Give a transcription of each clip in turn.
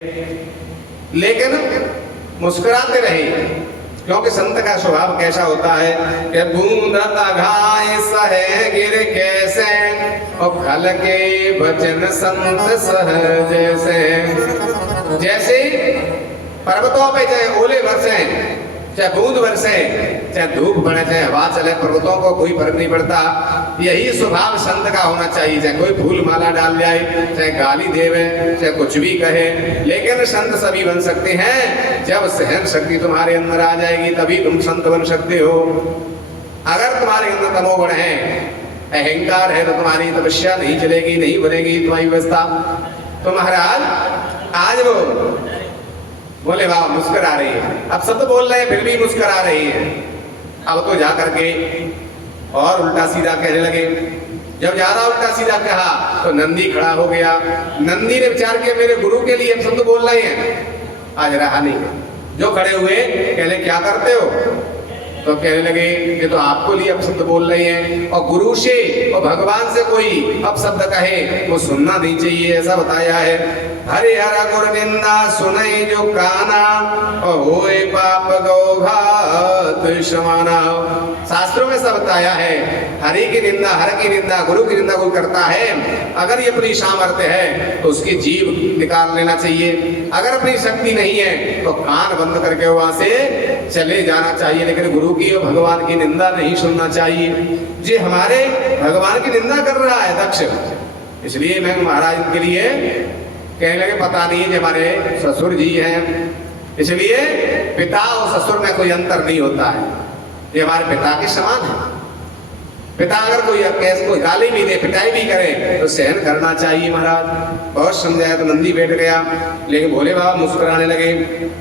लेकिन मुस्कुराते रहे, क्योंकि संत का स्वभाव कैसा होता है कि बूंद अघाय सहे गिर कैसे और खल के वचन संत सहज से। जैसे पर्वतों पे चाहे ओले बरसे, चाहे बूंद बरसे, चाहे धूप बढ़े, चाहे हवा चले, पर्वतों को कोई फर्क नहीं पड़ता। यही स्वभाव संत का होना चाहिए। चाहे कोई फूल माला डाल जाए, चाहे गाली देवे, चाहे कुछ भी कहे, लेकिन संत सभी बन सकते हैं जब सहन शक्ति तुम्हारे अंदर आ जाएगी, तभी तुम संत बन सकते हो। अगर तुम्हारे अंदर तमोगुण है, अहंकार है, तो तुम्हारी तपस्या नहीं चलेगी, नहीं बनेगी तुम्हारी व्यवस्था। तो महाराज आज वो बोले बाबा मुस्कुरा रही है। अब सब तो बोल रहे हैं फिर भी मुस्कुरा रही है। अब तो जा करके और उल्टा सीधा कहने लगे। जब ज्यादा उल्टा सीधा कहा तो नंदी खड़ा हो गया। नंदी ने विचार किया मेरे गुरु के लिए सब तो बोल रहे हैं, आज रहा नहीं। जो खड़े हुए कहले क्या करते हो, तो कहने लगे ये तो आपको लिए अब शब्द बोल रहे हैं, और गुरु से और भगवान से कोई अब शब्द कहे वो सुनना नहीं चाहिए, ऐसा बताया है। हरे हर गुर निंदा सुनई जो काना और होए पाप गौघात समाना। शास्त्रों में सब बताया है, हरि की निंदा, हर की निंदा, गुरु की निंदा कोई करता है, अगर ये अपनी सामर्थ्य है तो उसकी जीभ निकाल लेना चाहिए। अगर अपनी शक्ति नहीं है तो कान बंद करके वहां से चले जाना चाहिए, लेकिन गुरु की और भगवान की निंदा नहीं सुनना चाहिए। जी हमारे भगवान की निंदा कर रहा है दक्ष, इसलिए मैं महाराज के लिए कहने लगे पता नहीं है कि हमारे ससुर जी हैं, इसलिए पिता और ससुर में कोई अंतर नहीं होता है, ये हमारे पिता के समान है। पिता अगर कोई गाली भी दे, पिटाई भी करे तो सहन करना चाहिए। महाराज बहुत समझाया तो नंदी बैठ गया, लेकिन भोले बाबा मुस्कुराने लगे।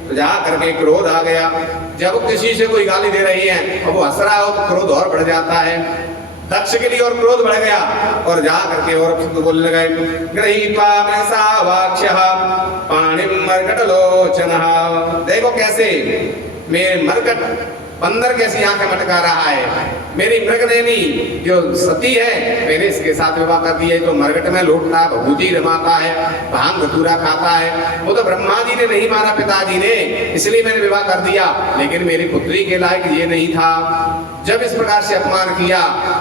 तो जा करके क्रोध आ गया। जब किसी से कोई गाली दे रही है और वो हंस रहा हो तो क्रोध और बढ़ जाता है। दक्ष के लिए और क्रोध बढ़ गया और जा करके और बोलने लगे गृहीत्वा मृषावाक्ष्यः पाणिं मर्कटलोचनः। देखो कैसे मेरे मरकट बंदर कैसी आंखें मटका रहा है। मेरी मृगनयनी जो सती है मैंने इसके साथ विवाह कर दिया, तो मरकट में लौटता है, भभूति रमाता है, भांग धतूरा खाता है। वो तो ब्रह्मा जी ने नहीं माना, पिताजी ने, इसलिए मैंने विवाह कर दिया, लेकिन मेरी पुत्री के लायक ये नहीं था। जब इस प्रकार से अपमान किया,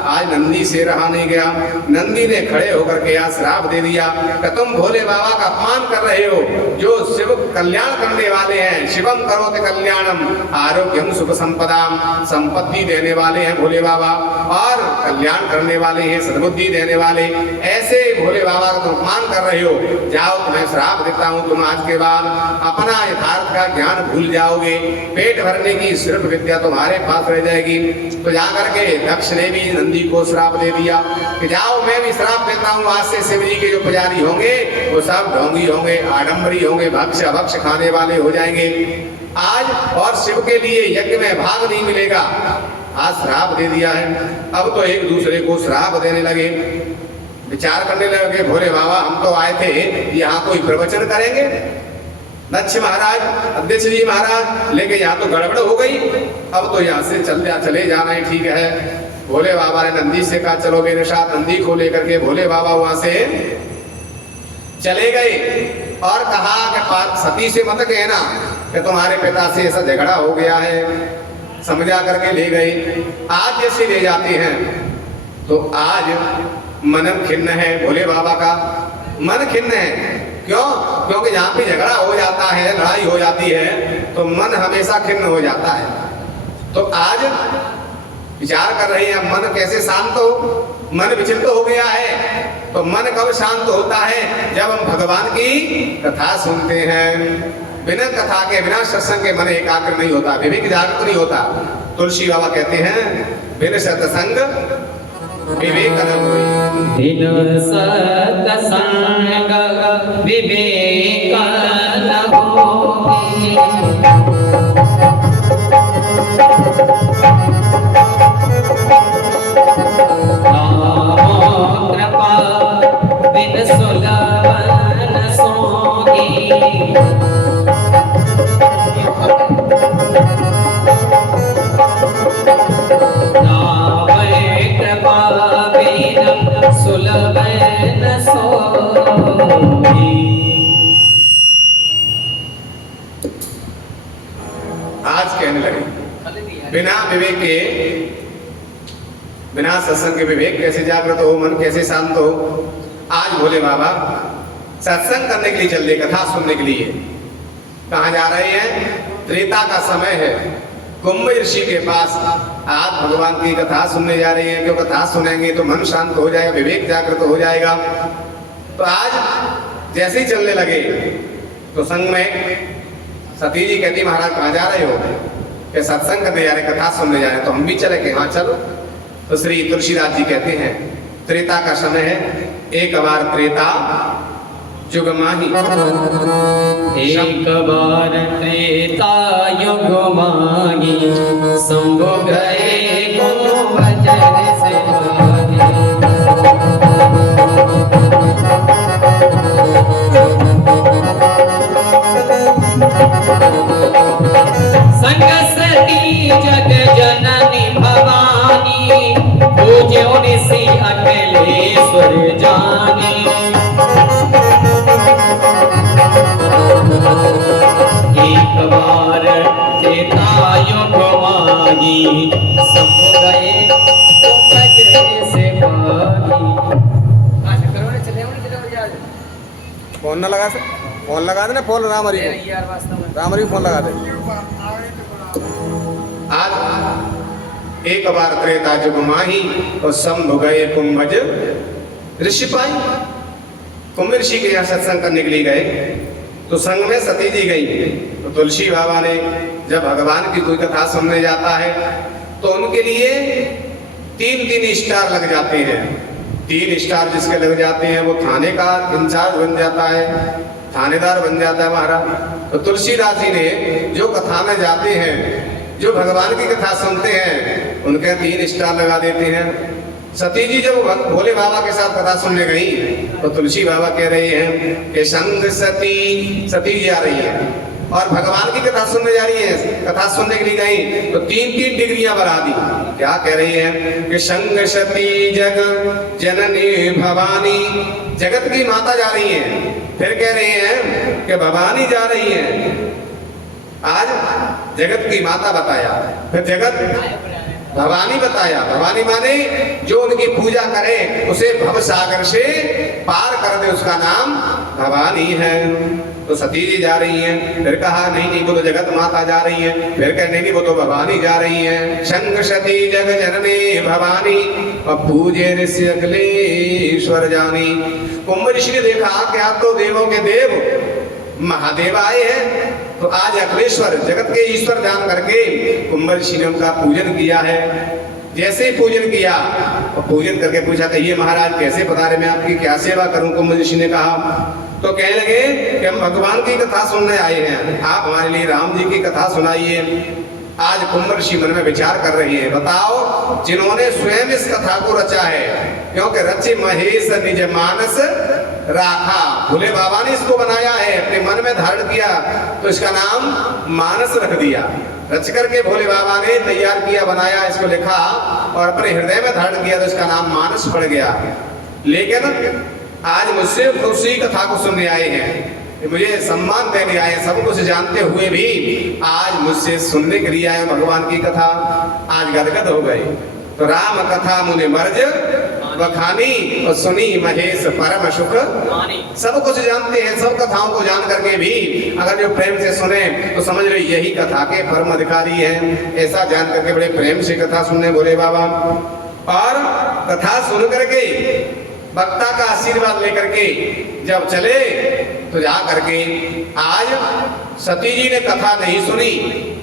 आज नंदी से रहा नहीं गया। नंदी ने खड़े होकर के यहाँ श्राप दे दिया कि तुम भोले बाबा का अपमान कर रहे हो, जो शिव कल्याण करने वाले हैं। शिवम करोति कल्याणम आरोग्यम सुख संपदाम, संपत्ति देने वाले हैं भोले बाबा और कल्याण करने वाले हैं, सद्बुद्धि देने वाले। ऐसे भोले बाबा का तुम अपमान कर रहे हो, जाओ तुम्हें श्राप देता हूँ, तुम आज के बाद अपना यथार्थ का ज्ञान भूल जाओगे, पेट भरने की सिर्फ विद्या तुम्हारे पास रह जाएगी। तो जाकर के दक्ष ने भी नंदी को श्राप दे दिया कि जाओ मैं भी श्राप देता हूँ, आज से शिव जी के जो पुजारी होंगे वो सब ढोंगी होंगे, आडंबरी होंगे, भक्ष अभक्ष खाने वाले हो जाएंगे आज, और शिव के लिए यज्ञ में भाग नहीं मिलेगा। आज श्राप दे दिया है। अब तो एक दूसरे को श्राप देने लगे, विचार करने लगे भोले बाबा हम तो आए थे यहाँ कोई प्रवचन करेंगे, दक्ष महाराज, अध्यक्ष जी महाराज, लेकिन यहाँ तो गड़बड़ हो गई, अब तो यहाँ से चले जाना ही ठीक है। भोले बाबा ने नंदी से कहा चलो मेरे साथ। नंदी को लेकर के भोले बाबा वहां से चले गए और कहा कि सती से मत कहना कि तुम्हारे पिता से ऐसा झगड़ा हो गया है, समझा करके ले गए। आज जैसे ले जाते हैं तो आज मन खिन्न है, भोले बाबा का मन खिन्न है। क्यों? क्योंकि जहाँ पे झगड़ा हो जाता है, लड़ाई हो जाती है, तो मन हमेशा खिन्न हो जाता है। तो आज विचार कर रहे हैं मन कैसे शांत हो। मन विचलित हो गया है, तो मन कब शांत होता है? जब हम भगवान की कथा सुनते हैं। बिना कथा के, बिना सत्संग के मन एकाग्र नहीं होता, विवेक जागृत नहीं होता। तुलसी बाबा कहते हैं बिन सत्संग विवेक न होई। बिन सत्संग विवेक न होई। कृपा बिन सुलभन सोगी। कृपा बिन सुलभन सोगी। बिना विवेक के, बिना सत्संग के विवेक कैसे जागृत हो, मन कैसे शांत हो। आज भोले बाबा सत्संग करने के लिए चल रहे, कथा सुनने के लिए। कहाँ जा रहे हैं? त्रेता का समय है, कुंभ ऋषि के पास। आज भगवान की कथा सुनने जा रहे हैं, क्यों कथा सुनेंगे तो मन शांत हो जाएगा, विवेक जागृत हो जाएगा। तो आज जैसे ही चलने लगे तो संग में सती जी कहती, महाराज कहाँ जा रहे हो? कि सत्संग करने जा रहे, कथा सुनने जा रहे। तो हम भी चले कि हाँ चलो। तो श्री तुलसीदास जी कहते हैं त्रेता का समय है, एक बार त्रेता युग माही। एक बार त्रेता युग माही, शंभु गए को वज्र से माही। संगसती जग जननी भवानी, पूज्यो निसी अखिलेश्वर जानी। एक बार त्रेता युग माही, शंभु गए को वज्र से माही। फोन ना लगा से, फोन लगा देना, फोन राम हरी फोन लगा दे। आज एक बार त्रेता युग माही और शंभु गए कुंभज ऋषि पाई। कुंभ ऋषि के यहाँ सत्संग करने के लिए गए तो संग में सती जी गई। तो तुलसी बाबा ने जब भगवान की कोई कथा सुनने जाता है तो उनके लिए 3-3 स्टार लग जाते हैं। 3 स्टार जिसके लग जाते हैं वो थाने का इंचार्ज बन जाता है, थानेदार बन जाता है महाराज। तो तुलसीदास जी ने जो कथा में जाते हैं, जो भगवान की कथा सुनते हैं, उनके 3 स्टार लगा देते हैं। सती जी जब भोले बाबा के साथ कथा सुनने गई तो तुलसी बाबा कह रही हैं कि संग सती, सती जी आ रही है और भगवान की कथा सुनने जा रही है। कथा सुनने के लिए गई तो 3-3 डिग्रियां बढ़ा दी। क्या कह रही है कि संग सती जग जननी भवानी, जगत की माता जा रही है। फिर कह रही है कि भवानी जा रही है। आज जगत की माता बताया, फिर जगत भवानी बताया। भवानी माने जो उनकी पूजा करे उसे भव सागर से पार कर दे, उसका नाम भवानी है। तो सती जी जा रही हैं। फिर कहा नहीं नहीं वो तो जगत माता जा रही है। फिर कह नहीं वो तो भवानी जा रही है। संग सती जग जननी भवानी और पूजे ऋषि अखिलेश्वर जानी। कुंभ ऋषि ने देखा कि आप तो देवों के देव महादेव आए हैं, तो आज अखिलेश्वर जगत के ईश्वर जान करके कुंभ ऋषि ने उनका पूजन किया है। जैसे ही पूजन किया और पूजन करके पूछा कहिए महाराज कैसे पधारे, मैं आपकी क्या सेवा करूं? कुंभ ऋषि ने कहा तो कहने लगे कि हम भगवान की कथा सुनने आए हैं, आप हमारे लिए राम जी की कथा सुनाइए। आज कुंभ ऋषि मन में विचार कर रही है, बताओ जिन्होंने स्वयं इस कथा को रचा है, क्योंकि रचि महेश निज मानस राखा, भोले बाबा ने इसको बनाया है, अपने मन में धारण किया तो इसका नाम मानस रख दिया। रच करके भोले बाबा ने तैयार किया, बनाया, इसको लिखा और अपने हृदय में धारण किया तो इसका नाम मानस पड़ गया। लेकिन आज मुझसे उसी कथा को सुनने आए हैं, मुझे सम्मान देने आए, सब कुछ जानते हुए भी आज मुझसे सुनने के लिए आए भगवान की कथा। आज गदगद हो गए। तो राम कथा मुनि मर्ज बखानी और सुनी महेश परम सुख। सब कुछ जानते हैं, सब कथाओं को जान करके भी अगर जो प्रेम से सुने तो समझ लो यही कथा के परम अधिकारी हैं। ऐसा जान करके बड़े प्रेम से कथा सुनने बोले बाबा। और कथा सुन करके वक्ता का आशीर्वाद लेकर के जब चले तो जा करके आज सती जी ने कथा नहीं सुनी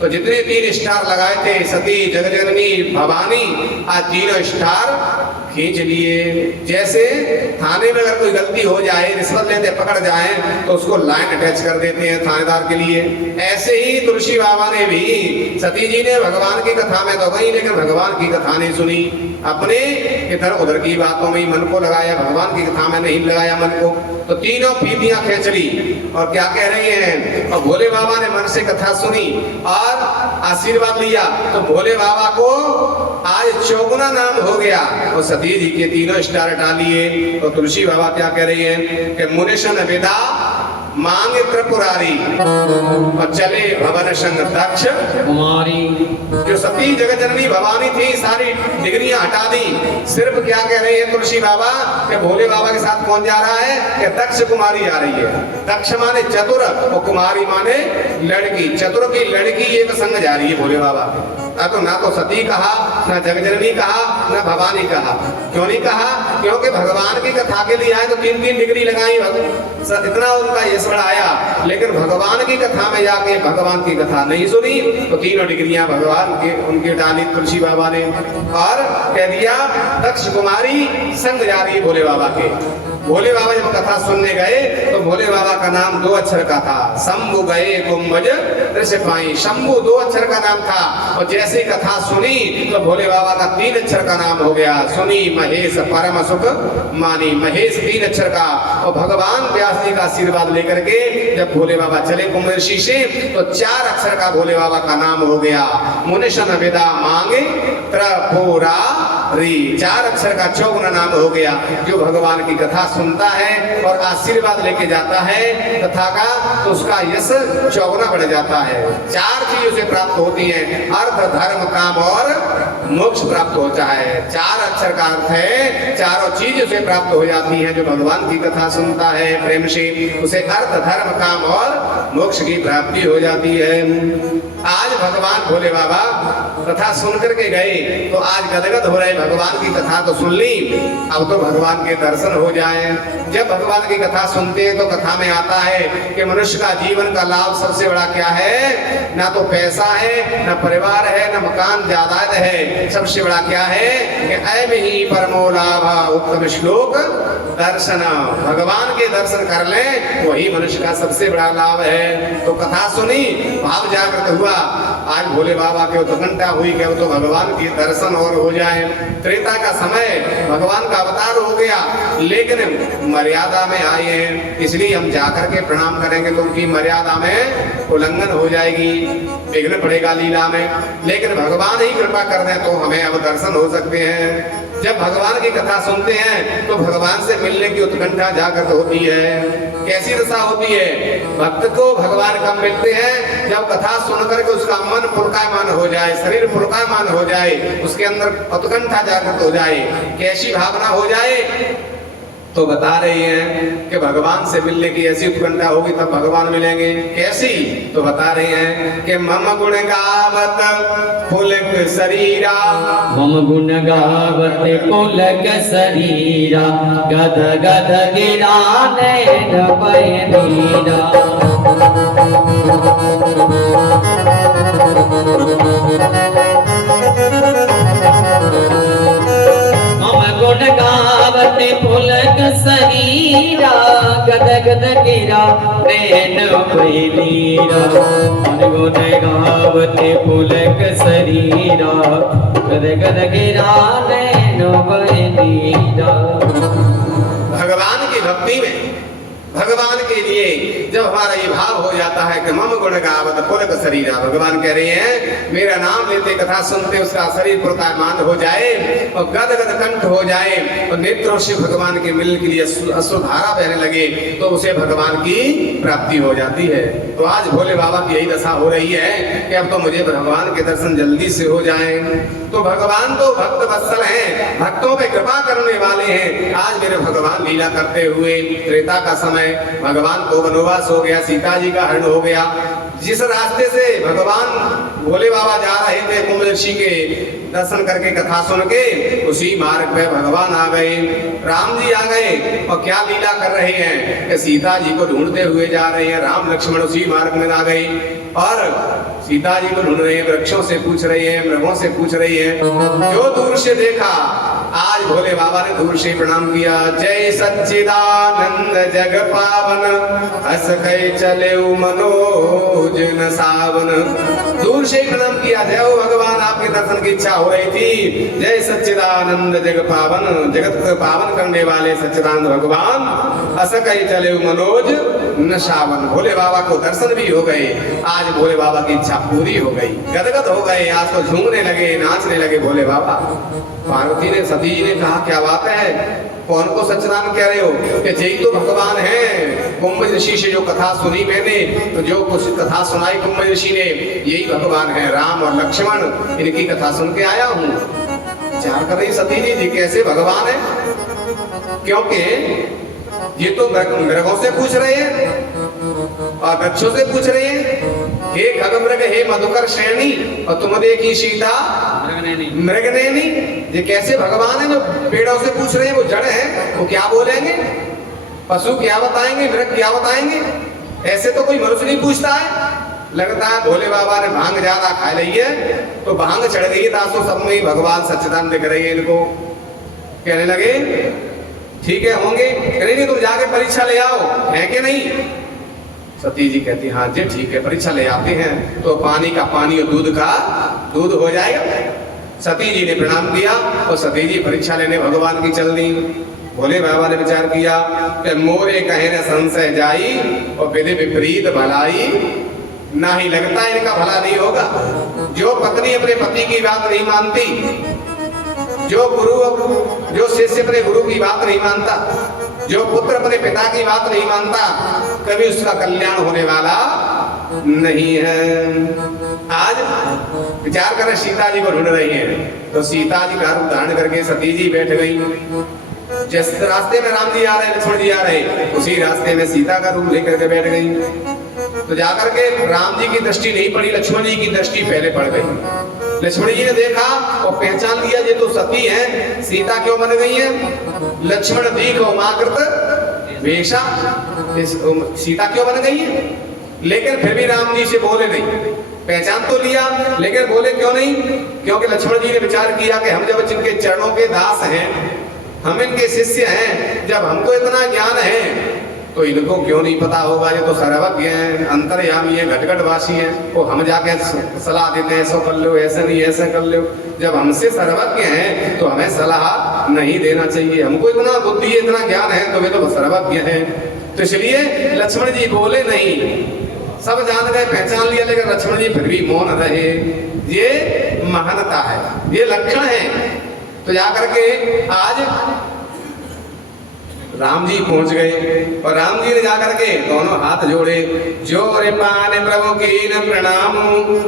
तो जितने 3 स्टार लगाए थे सती जगजननी भवानी, आज 3 स्टार खींच लिए। जैसे थाने में अगर कोई गलती हो जाए, रिश्वत लेते पकड़ जाए तो उसको लाइन अटैच कर देते हैं थानेदार के लिए, ऐसे ही तुलसी बाबा ने भी, सती जी ने भगवान की कथा में तो गई लेकिन भगवान की कथा नहीं सुनी, अपने इधर उधर की बातों में ही मन को लगाया, भगवान की कथा में नहीं लगाया मन को। तो तीनों फीतियां खींच ली और क्या कह रही हैं, और भोले बाबा ने मन से कथा सुनी और आशीर्वाद लिया तो भोले बाबा को आज चौगुना नाम हो गया। और सती जी के 3 स्टार डालिए। तो तुलसी बाबा क्या कह रही है कि मुनिशन विदा मांगे त्रिपुरारी और चले भवन संग दक्ष कुमारी। जो सती जगत जननी भवानी थी सारी डिग्रियां हटा दी, सिर्फ क्या कह रही है तुलसी बाबा कि भोले बाबा के साथ कौन जा रहा है कि दक्ष कुमारी आ रही है। दक्ष माने चतुर और कुमारी माने लड़की, चतुर की लड़की एक संग जा रही है भोले बाबा। ना तो सती कहा, ना जगजननी कहा, ना भवानी कहा। क्यों नहीं कहा? क्योंकि भगवान की कथा के लिए आए तो 3-3 डिग्री लगाई, इतना उनका यश बढ़ाया, लेकिन भगवान की कथा में जाके भगवान की कथा नहीं सुनी तो 3 डिग्रियां भगवान के उनके डाली तुलसी बाबा ने, और कह दिया दक्ष कुमारी संग जा रही है भोले बाबा के। भोले बाबा जब कथा सुनने गए तो भोले बाबा का नाम 2 अक्षर का था, शंभु गए कुंभज ऋषि पाई। शंभु 2 अक्षर का नाम था, और जैसे कथा सुनी तो भोले बाबा का 3 अक्षर का नाम हो गया। सुनी महेश परम सुख मानी, महेश 3 अक्षर का। और भगवान व्यास जी का आशीर्वाद लेकर के जब भोले बाबा चले कुंभ ऋषि से तो 4 अक्षर का भोले बाबा का नाम हो गया। मुनिशन विदा मांगे त्रिपुरारी, 4 अक्षर का 54 नाम हो गया। जो भगवान की कथा सुनता है और आशीर्वाद लेके जाता है कथा का तो उसका यश 54 बढ़ जाता है। 4 चीज उसे प्राप्त होती है, अर्थ धर्म काम और मोक्ष प्राप्त होता है। 4 अक्षर का अर्थ है, चारों चीज उसे प्राप्त हो जाती है। जो भगवान की कथा सुनता है प्रेम से उसे अर्थ धर्म काम और मोक्ष की प्राप्ति हो जाती है। आज भगवान भोले बाबा कथा सुन करके गए तो आज गदगद हो रहे, भगवान की कथा तो सुन ली, अब तो भगवान के दर्शन हो जाए। जब भगवान की कथा सुनते हैं तो कथा में आता है कि मनुष्य का जीवन का लाभ सबसे बड़ा क्या है? ना तो पैसा है, ना परिवार है, ना मकान जायदाद है, सबसे बड़ा क्या है कि ऐ में ही परमो लाभ उत्तम श्लोक दर्शन। भगवान के दर्शन कर ले वही मनुष्य का सबसे बड़ा लाभ है। तो कथा सुनी, भाव जागृत हुआ, आज भोले बाबा के उत्कंठा हुई कि तो भगवान के दर्शन और हो जाए। त्रेता का समय भगवान का अवतार हो गया, लेकिन मर्यादा में आए हैं, इसलिए हम जाकर के प्रणाम करेंगे तो उनकी मर्यादा में उल्लंघन हो जाएगी, विघ्न पड़ेगा लीला में। लेकिन भगवान ही कृपा कर दें तो हमें अब दर्शन हो सकते हैं। जब भगवान की कथा सुनते हैं तो भगवान से मिलने की उत्कंठा जागृत होती है। कैसी दशा होती है? भक्त को भगवान कब मिलते हैं? जब कथा सुनकर के उसका मन पुलकायमान हो जाए, शरीर पुलकायमान हो जाए, उसके अंदर उत्कंठा जागृत हो जाए। कैसी भावना हो जाए? तो बता रही हैं कि भगवान से मिलने की ऐसी उत्कंठा होगी तब भगवान मिलेंगे। कैसी? तो बता रही हैं कि मम गुण गावत पुलक शरीरा, मम गुण गावत पुलक शरीरा, गद गद गिरा नैन भय नीरा। गुण गावत पुलक शरीरा, गद गद गिरा नैन भय नीरा। गुण गावत पुलक शरीरा, गद गद गिरा नैन भय नीरा। भगवान की भक्ति में भगवान के लिए जब हमारा ये भाव हो जाता है कि मम गुण गावत पुलक शरीरा, भगवान कह रहे हैं मेरा नाम लेते कथा सुनते उसका शरीर पुलकायमान हो जाए और गद गद कंठ हो जाए और नेत्रों से भगवान के मिलने के लिए अश्रुधारा बहने लगे तो उसे भगवान की प्राप्ति हो जाती है। तो आज भोले बाबा की यही दशा हो रही है कि अब तो मुझे भगवान के दर्शन जल्दी से हो जाए। तो भगवान तो भक्त वत्सल हैं, भक्तों पे कृपा करने वाले हैं। आज मेरे भगवान लीला करते हुए त्रेता का समय भगवान को वनवास हो गया, सीता जी का हरण हो गया। जिस रास्ते से भगवान भोले बाबा जा रहे थे कुंभ ऋषि के दर्शन करके कथा सुन के, उसी मार्ग पे भगवान आ गए, राम जी आ गए और क्या लीला कर रहे हैं कि सीता जी को ढूंढते हुए जा रहे हैं। राम लक्ष्मण उसी मार्ग में आ गए और सीता जी को ढूंढ रहे हैं, वृक्षों से पूछ रही है, मृगों से पूछ रही है। जो दूर से देखा, आज भोले बाबा ने दूर से प्रणाम किया। जय सच्चिदानंद जग पावन, हस कई चले मनोज न सावन। दूर से प्रणाम किया। जय हो भगवान, आपके दर्शन की इच्छा हो रही थी। जय सच्चिदानंद जग पावन, जगत को पावन करने वाले सच्चिदानंद भगवान, हस कई चले मनोज न सावन। भोले बाबा को दर्शन भी हो गए। आज भोले बाबा की इच्छा पूरी हो गई, गदगद हो गए। आज तो झूमने लगे, नाचने लगे भोले बाबा। पार्वती ने, सती जी ने कहा क्या बात है? कौन को सच्चिदानंद कह रहे हो कि यही तो भगवान है। कुंभ ऋषि से जो कथा सुनी मैंने, तो जो कुछ कथा सुनाई कुंभ ऋषि ने, यही भगवान है राम और लक्ष्मण, इनकी कथा सुन के आया हूँ। विचार कर रही सती जी कैसे भगवान है, क्योंकि ये तो मृगों से पूछ रहे हैं और वृक्षों से पूछ रहे हैं, हे खगमृग हे मधुकर श्रेणी, और तुम देखी सीता मृगनयनी। ये कैसे भगवान है जो पेड़ों से पूछ रहे हैं? वो जड़ है, वो क्या बोलेंगे? पशु क्या बताएंगे, मृग क्या बताएंगे? ऐसे तो कोई मनुष्य नहीं पूछता है। लगता है भोले बाबा ने भांग ज्यादा खा ली है, तो भांग चढ़ गई दासों सब में भगवान सच्चिदानंद दिख रही है इनको। कहने लगे ठीक है होंगे, कह नहीं तुम जाके परीक्षा ले आओ, है कि नहीं? सती जी कहती हाँ जी ठीक है, परीक्षा ले आते हैं, तो पानी का पानी और दूध का दूध हो जाएगा। सती जी ने प्रणाम किया और सती जी परीक्षा लेने भगवान की चल दी। भोले बाबा ने विचार किया कि मोरे कहे न संशय जाई और विधि विपरीत भलाई, ना ही लगता इनका भला नहीं होगा। जो पत्नी अपने पति की बात नहीं मानती, जो शिष्य अपने गुरु की बात नहीं मानता, जो पुत्र अपने पिता की बात नहीं मानता, कभी उसका कल्याण होने वाला नहीं है। आज विचार करें, सीता जी को ढूंढ रही हैं, तो सीता जी का रूप धारण करके सती जी बैठ गई। जिस रास्ते में राम जी आ रहे, लक्ष्मण जी आ रहे, उसी रास्ते में सीता का रूप लेकर के बैठ गई। तो जाकर के राम जी की दृष्टि नहीं पड़ी, लक्ष्मण जी की दृष्टि पहले पड़ गई। लक्ष्मण जी ने देखा और पहचान लिया ये तो सती है। सीता क्यों बन गई है? लक्ष्मण दीखो माकृत वेशा, सीता क्यों बन गई है? लेकिन फिर भी राम जी से बोले नहीं। पहचान तो लिया लेकिन बोले क्यों नहीं? क्योंकि लक्ष्मण जी ने विचार किया कि हम जब जिनके चरणों के दास हैं, हम इनके शिष्य हैं, जब हमको इतना ज्ञान है तो इनको क्यों नहीं पता होगा? ये तो सर्वज्ञ हैं, अंतर्यामी है, घटघटवासी है, वो हम जाके सलाह देते हैं ऐसा कर लो, ऐसे नहीं ऐसे कर लो। जब हमसे सर्वज्ञ हैं तो हमें सलाह नहीं देना चाहिए। हमको इतना बुद्धि इतना ज्ञान है तो वे तो सर्वज्ञ हैं। तो इसलिए लक्ष्मण जी बोले नहीं, सब जान गए, पहचान लिया, लेकिन लक्ष्मण जी फिर भी मौन रहे। ये महानता है, ये लक्षण है। तो जाकर के आज राम जी पहुंच गए और राम जी ने जाकर के दोनों हाथ जोड़े, जोरे पाने प्रभु की न प्रणाम,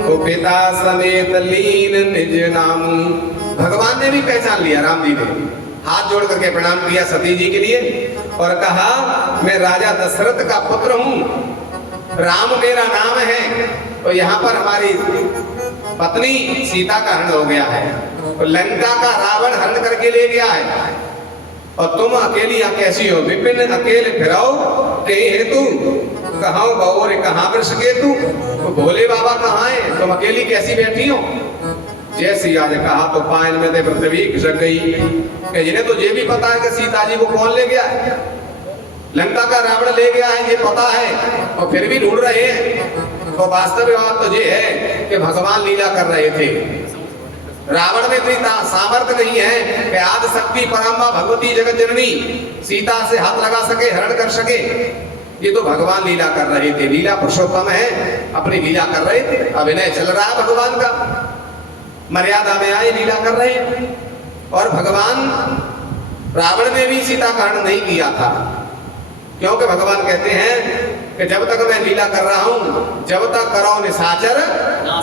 ओ पिता समेत लीन निज नाम। भगवान ने भी पहचान लिया, राम जी ने हाथ जोड़ करके प्रणाम किया सती जी के लिए और कहा मैं राजा दशरथ का पुत्र हूँ, राम मेरा नाम है। तो यहाँ पर हमारी पत्नी सीता का हरण हो गया है और लंका का रावण हरण करके ले गया है, और तुम अकेली यहाँ कैसी हो? विपिन अकेले फिराओ के हेतु, कहाँ गौर कहाँ वृष केतु? तो भोले बाबा कहाँ है? तुम अकेली कैसी बैठी हो? जैसी आज कहा तो पायल में पृथ्वी खिसक गई। जिन्हें तो ये भी पता है कि सीता जी को कौन ले गया है, लंका का रावण ले गया है, ये पता है, और फिर भी ढूंढ रहे हैं। तो वास्तव बात तो ये है कि भगवान लीला कर रहे थे। रावण में इतनी सामर्थ्य नहीं है कि आदि शक्ति परम्बा भगवती जगत जननी सीता से हाथ लगा सके, हरण कर सके। ये तो भगवान लीला कर रहे थे, लीला पुरुषोत्तम है, अपनी लीला कर रहे थे। अभिनय चल रहा है भगवान का, मर्यादा में आए लीला कर रहे हैं। और भगवान रावण ने भी सीता का हरण नहीं किया था, क्योंकि भगवान कहते हैं कि जब तक मैं लीला कर रहा हूं, जब तक करो निशाचर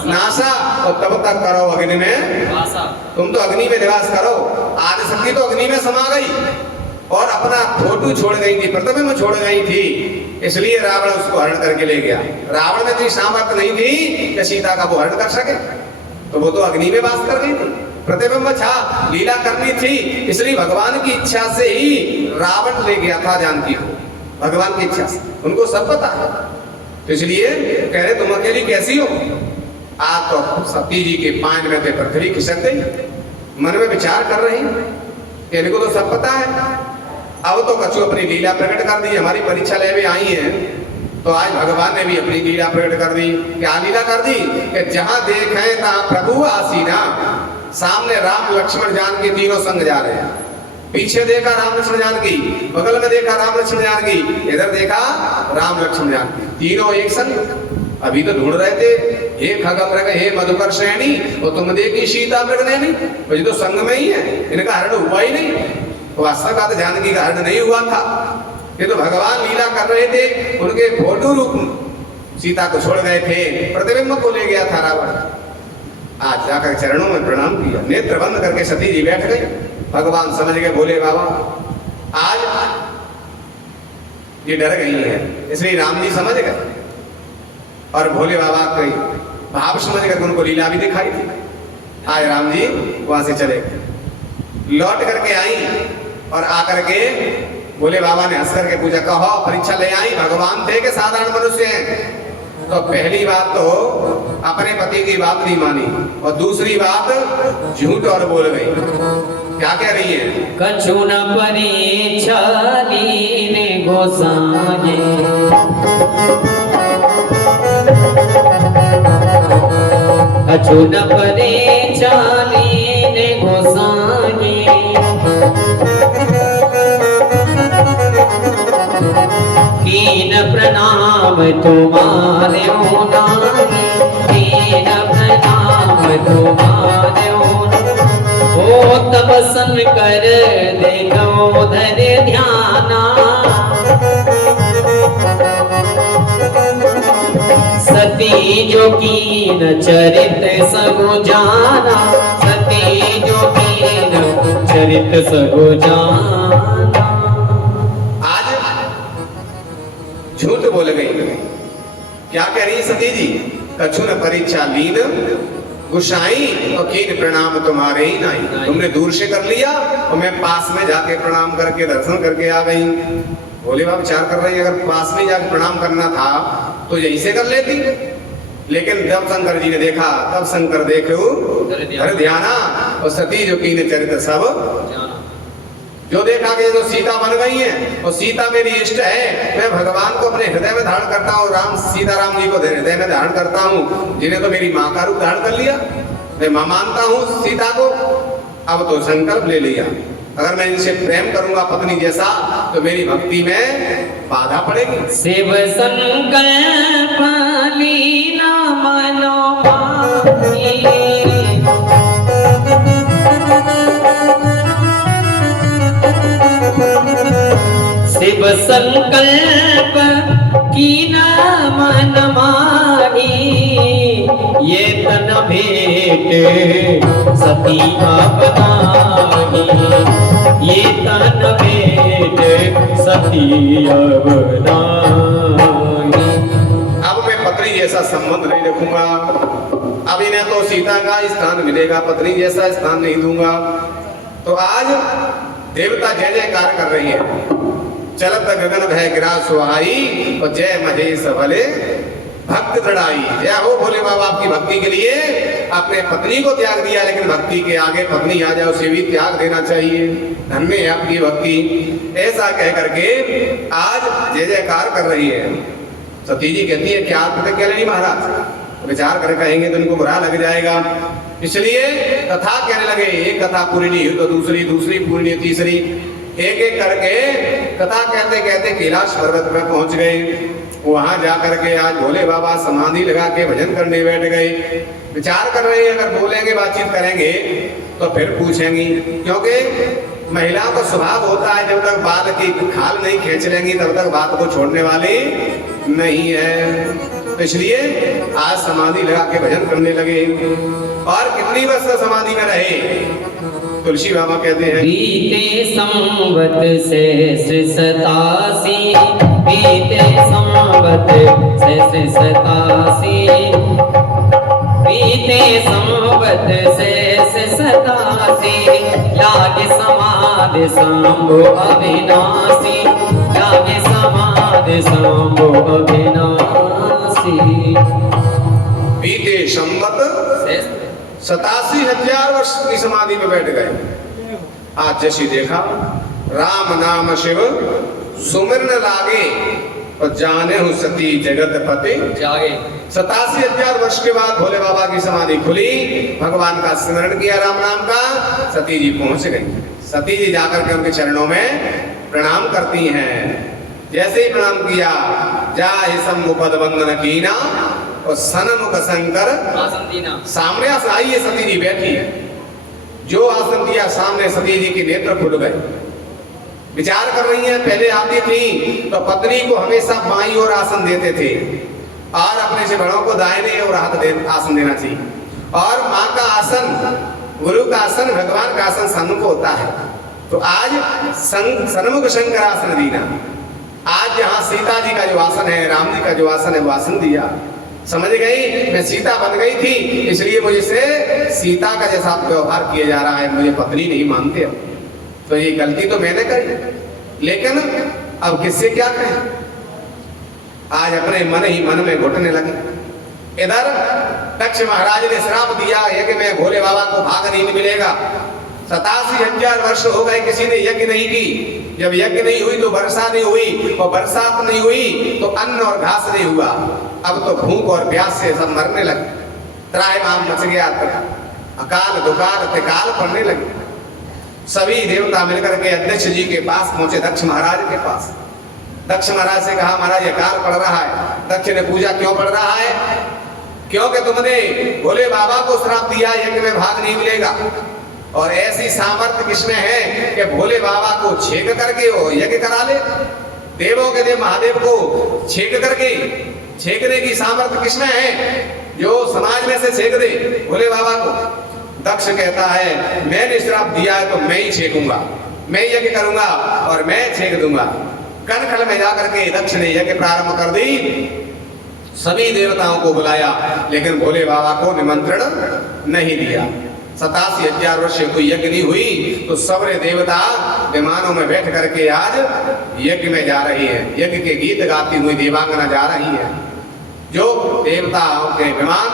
नासा और तब तक करो अग्नि में वासा। तुम तो अग्नि में निवास करो। आदि शक्ति तो अग्नि में समा गई और अपना फोटो छोड़ गई थी, प्रतिबिंब छोड़ गई थी, इसलिए रावण उसको हरण करके ले गया। रावण में इतनी सामर्थ्य नहीं थी कि सीता का वो हरण कर सके, तो वो तो अग्नि में वास कर गई थी। प्रतिबिंब था, लीला करनी थी, इसलिए भगवान की इच्छा से ही रावण ले गया था जानकी को, भगवान की इच्छा से। उनको सब पता है, तो इसलिए कह रहे तुम अकेली कैसी हो? आप तो सती जी के पांच में पृथ्वी खिसक गई। मन में विचार कर रही, इनको तो सब पता है। अब तो कछु अपनी लीला प्रकट कर दी, हमारी परीक्षा ले भी आई है, तो आज भगवान ने भी अपनी लीला प्रकट कर दी। क्या लीला कर दी? कि जहां देखे तहां प्रभु आसीना। सामने राम लक्ष्मण जानकी तीनों संग जा रहे हैं, पीछे देखा राम लक्ष्मण जानकी, बगल में देखा राम लक्ष्मण जानकी, इधर देखा राम लक्ष्मण जानकी, तीनों एक संग। अभी तो ढूंढ रहे थे, हे खगमृग हे मधुकर श्रेणी, और तुम देखी सीता मृगनयनी, ये तो संग में ही है, इनका हरण हुआ ही नहीं। वास्तव बात जानकी का हरण नहीं हुआ था, ये तो भगवान लीला कर रहे थे, उनके फोटो रूप सीता को छोड़ गए थे, प्रतिबिंब को ले गया था रावण। आज जाकर चरणों में प्रणाम किया, नेत्र बंद करके सती जी बैठ गई। भगवान समझ गए, बोले बाबा आज ये डर गई है, इसलिए राम जी समझ गए और भोले बाबा कई भाव समझ कर उनको लीला भी दिखाई थी। आज राम जी वहां से चले गए, लौट करके आई और आकर के भोले बाबा ने हंस करके पूछा, कहो परीक्षा ले आई, भगवान थे कि साधारण मनुष्य हैं? तो पहली बात तो अपने पति की बात नहीं मानी और दूसरी बात झूठ और बोल गई। क्या कह रही है? कछु न परीक्षा लीने गोसाई, कछु न परीक्षा लीने गोसाई, कीन प्रणाम तुम्हारे नामी, कीन प्रणाम तुम्हारे हो तब सन कर देखो धर ध्याना, सती जो कीन चरित सगो जाना, सती जो कीन चरित सगो जाना। आज झूठ बोल गई। क्या कह रही सती जी? कछु न परीक्षा लीन गुसाई और कीन प्रणाम तुम्हारे ही नहीं। तुमने दूर से कर लिया और मैं पास में जाके प्रणाम करके दर्शन करके आ गई। भोले बाबा विचार कर रहे हैं, अगर पास में जाके प्रणाम करना था तो यहीं से कर लेती, लेकिन जब शंकर जी ने देखा तब शंकर देखो धर ध्याना और सती जो कीन चरित सब जो देखा कि जो सीता बन गई है और सीता मेरी इष्ट है, मैं भगवान को अपने हृदय में धारण करता हूँ, राम सीताराम जी को हृदय में धारण करता हूँ, जिन्हें तो मेरी माँ का रूप धारण कर लिया, मैं माँ मानता हूँ सीता को। अब तो संकल्प ले लिया, अगर मैं इनसे प्रेम करूंगा पत्नी जैसा तो मेरी भक्ति में बाधा पड़ेगी। शिव संकल्प लीना मनो माही, शिव संकल्प कीना मन माही, ये तन भेंट सती अपनाही, ये तन भेंट सती अपनाही। अब मैं पत्नी जैसा संबंध नहीं रखूंगा, अब इन्हें तो सीता का स्थान मिलेगा, पत्नी जैसा स्थान नहीं दूंगा। तो आज देवता जय जयकार कर रही है, चलत गगन भय गिरा सुहाई और जय महेश भले भक्त दृढ़ाई। जय हो भोले बाबा आपकी भक्ति के लिए अपने पत्नी को त्याग दिया, लेकिन भक्ति के आगे पत्नी आ जाए उसे भी त्याग देना चाहिए। धन्य है आपकी भक्ति। ऐसा कह करके आज जय जयकार कर रही है। सती जी कहती है क्या आप प्रतिज्ञा लेनी महाराज? विचार कर कहेंगे तो इनको बुरा लग जाएगा, इसलिए कथा कहने लगे। एक कथा पूरी नहीं हुई तो दूसरी, दूसरी पूरी नहीं तीसरी, एक एक करके कथा कहते कहते कैलाश पर्वत में पहुंच गए। वहां जाकर के आज भोले बाबा समाधि लगा के भजन करने बैठ गए। विचार कर रहे हैं अगर बोलेंगे बातचीत करेंगे तो फिर पूछेंगी, क्योंकि महिला का स्वभाव होता है जब तक बाल की खाल नहीं खींच लेंगी तब तक बात को छोड़ने वाली नहीं है। तो इसलिए आज समाधि लगा के भजन करने लगे। और कितनी वर्ष समाधि में रहे? तुलसी बाबा कहते हैं बीते संवत से 87, बीते संवत से 87, बीते संवत से 87, लागे समाधि शंभु अविनाशी, लागे समाधि शंभु अविनाशी। बीते संवत 87,000 वर्ष की समाधि में बैठ गए। आज जैसी देखा राम नाम शिव सुमिरन लागे और जाने हूँ सती जगत पति जागे। 87,000 वर्ष के बाद भोले बाबा की समाधि खुली, भगवान का स्मरण किया राम नाम का, सती जी पहुंच गई। सती जी जाकर के उनके चरणों में प्रणाम करती हैं। जैसे ही प्रणाम किया, जाहि शंभु पद वंदन कीना और सनमुख शंकर आसन दीना। सामने आसन आई है, सती जी बैठी है। जो आसन दिया सामने सती जी के नेत्र खुल गए विचार कर रही हैं। पहले आती थी तो पत्नी को हमेशा बाईं ओर आसन देते थे और अपने से बड़ों को दाहिने ओर आसन देना चाहिए। और माँ का आसन, गुरु का आसन, भगवान का आसन सन्मुख होता है। तो आज सन्मुख शंकरासन दीना। आज जहाँ सीता जी का जो आसन है, राम जी का जो आसन है, वो आसन दिया। समझ गई, मैं सीता बन गई थी, इसलिए मुझे से सीता का जैसा व्यवहार किया जा रहा है, मुझे पत्नी नहीं मानते। तो ये गलती तो मैंने करी, लेकिन अब किससे क्या कहें। आज अपने मन ही मन में घुटने लगे। इधर दक्ष महाराज ने श्राप दिया है कि मैं भोले बाबा को भाग नहीं मिलेगा। 87,000 वर्ष हो गए, किसी ने यज्ञ नहीं की। जब यज्ञ नहीं हुई तो वर्षा नहीं हुई, और बरसात नहीं हुई तो अन्न और घास नहीं हुआ। अब तो भूख और प्यास से सब मरने लगे। त्राहिमाम मच गया, अकाल दुकाल त्रिकाल पड़ने लगे। सभी देवता मिलकर के अध्यक्ष जी के पास पहुंचे, दक्ष महाराज के पास। दक्ष महाराज से कहा, महाराज अकाल पड़ रहा है। दक्ष ने पूछा, क्यों पड़ रहा है? क्योंकि तुमने भोले बाबा को श्राप दिया, यज्ञ में भाग नहीं मिलेगा। और ऐसी सामर्थ्य किसमें है कि भोले बाबा को छेक करके वो यज्ञ करा ले। देवों के देव महादेव को छेक करके, छेकने की सामर्थ्य किसमें है? जो समाज में से छेक दे भोले बाबा को। दक्ष कहता है, मैंने श्राप दिया है तो मैं ही छेकूंगा, मैं यज्ञ करूंगा और मैं छेक दूंगा। कनखल में जाकर के दक्ष ने यज्ञ प्रारंभ कर दी। सभी देवताओं को बुलाया, लेकिन भोले बाबा को निमंत्रण नहीं दिया। 87,000 वर्ष कोई यज्ञ नहीं हुई तो सबरे देवता विमानों में बैठ करके आज यज्ञ में जा रही है। यज्ञ के गीत गाती हुई देवांगना जा रही है। जो देवताओं के विमान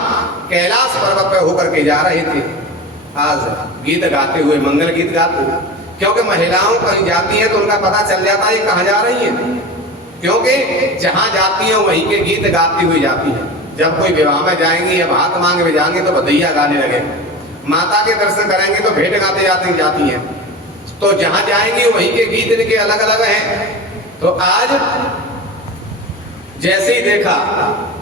कैलाश पर्वत पर होकर के जा रहे थे, आज गीत गाते हुए, मंगल गीत गाते हुए। क्योंकि महिलाओं कहीं जाती हैं तो उनका पता चल जाता है कहाँ जा रही हैं, क्योंकि जहाँ जाती हैं वहीं के गीत गाती हुई जाती हैं। जब कोई विवाह में जाएंगी या भात मांगे में जाएंगे तो बधैया गाने लगे, माता के दर्शन करेंगे तो भेंट गाते जाती हैं। तो जहाँ जाएंगी वहीं के गीत इनके अलग अलग हैं। तो आज जैसे ही देखा